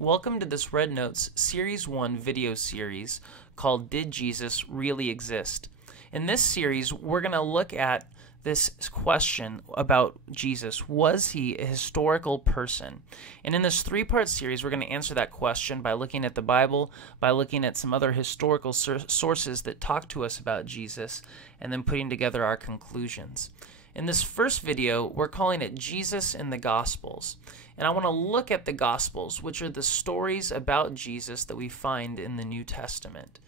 Welcome to this Red Notes Series 1 video series called Did Jesus Really Exist? In this series, we're going to look at this question about Jesus. Was he a historical person? And in this three-part series, we're going to answer that question by looking at the Bible, by looking at some other historical sources that talk to us about Jesus, and then putting together our conclusions. In this first video, we're calling it Jesus in the Gospels. And I want to look at the Gospels, which are the stories about Jesus that we find in the New Testament.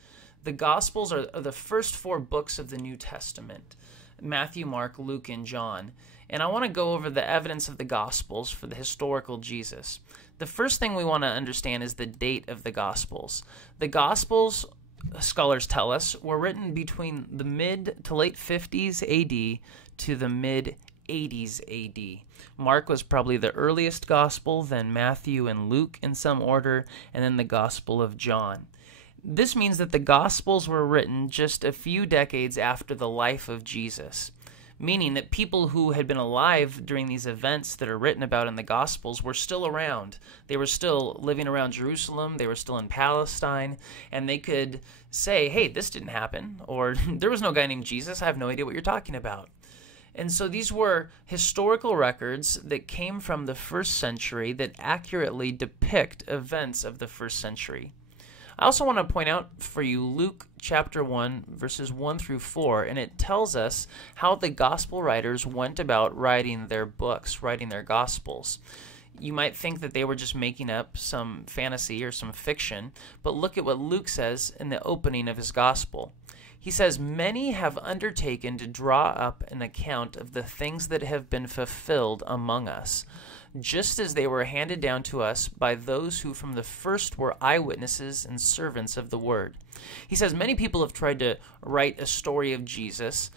The Gospels are the first four books of the New Testament: Matthew, Mark, Luke, and John. And I want to go over the evidence of the Gospels for the historical Jesus. The first thing we want to understand is the date of the Gospels. The Gospels, scholars tell us, were written between the mid to late 50s AD to the mid 80s AD. Mark was probably the earliest gospel, then Matthew and Luke in some order, and then the Gospel of John. This means that the Gospels were written just a few decades after the life of Jesus, meaning that people who had been alive during these events that are written about in the Gospels were still around. They were still living around Jerusalem, they were still in Palestine, and they could say, hey, this didn't happen, or there was no guy named Jesus, I have no idea what you're talking about. And so these were historical records that came from the first century that accurately depict events of the first century. I also want to point out for you Luke chapter 1, verses 1 through 4, and it tells us how the gospel writers went about writing their books, writing their gospels. You might think that they were just making up some fantasy or some fiction, but look at what Luke says in the opening of his gospel. He says, "Many have undertaken to draw up an account of the things that have been fulfilled among us, just as they were handed down to us by those who from the first were eyewitnesses and servants of the word." He says many people have tried to write a story of Jesus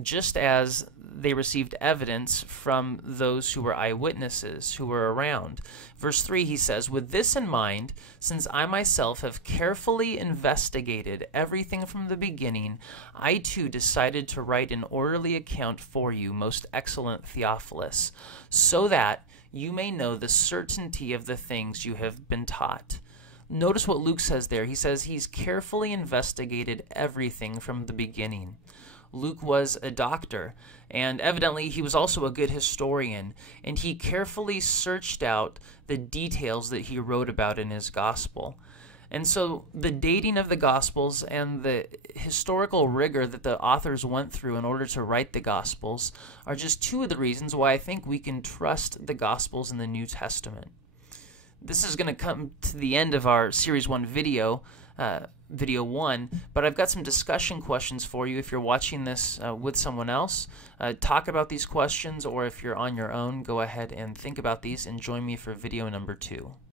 just as they received evidence from those who were eyewitnesses, who were around. Verse 3, he says, "With this in mind, since I myself have carefully investigated everything from the beginning, I too decided to write an orderly account for you, most excellent Theophilus, so that you may know the certainty of the things you have been taught." Notice what Luke says there. He says he's carefully investigated everything from the beginning. Luke was a doctor, and evidently he was also a good historian, and he carefully searched out the details that he wrote about in his gospel. And so the dating of the Gospels and the historical rigor that the authors went through in order to write the Gospels are just two of the reasons why I think we can trust the Gospels in the New Testament. This is going to come to the end of our Series 1 video, Video 1, but I've got some discussion questions for you if you're watching this with someone else. Talk about these questions, or if you're on your own, go ahead and think about these and join me for video number 2.